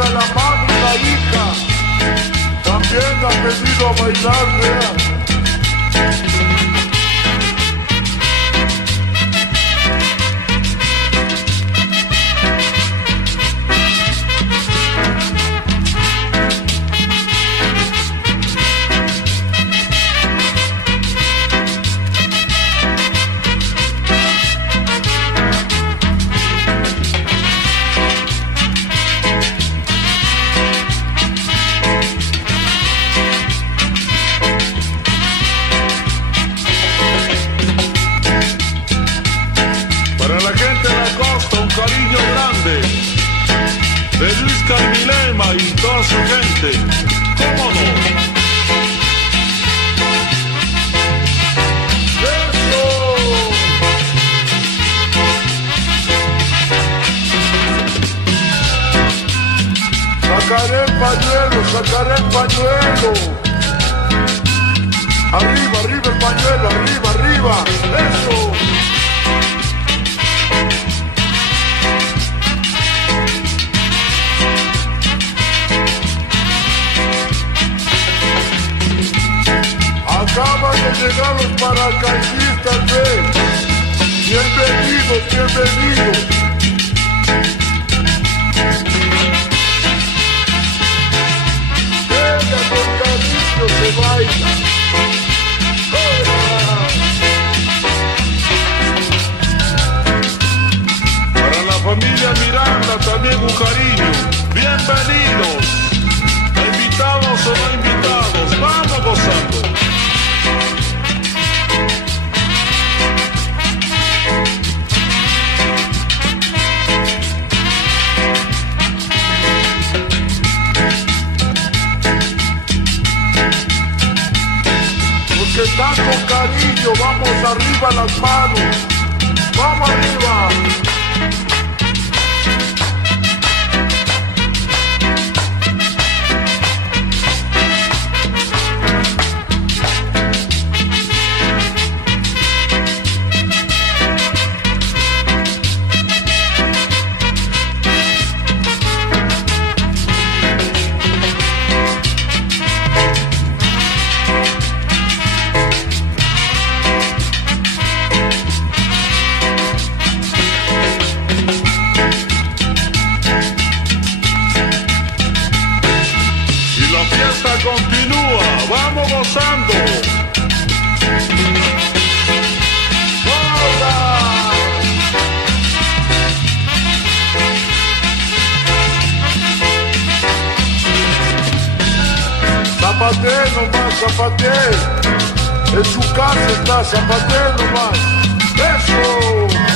hija, la madre y la hija también han venido a bailar, vean. Cariño grande de Luis Carmilema y toda su gente, ¿cómo no? ¡Eso! Sacaré el pañuelo, sacaré el pañuelo. Arriba, arriba el pañuelo, arriba, arriba. ¡Eso! Acaban de llegar los paracaidistas, ven. Bienvenidos, bienvenidos. Venga, con cariño se baila. Para la familia Miranda también un cariño. Bienvenidos. Invitados o no invitados, vamos gozando. Que están con cariño, vamos arriba las manos, vamos arriba. Continúa, vamos gozando. Zapateo nomás, zapateo. En su casa está, zapateo nomás. ¡Eso!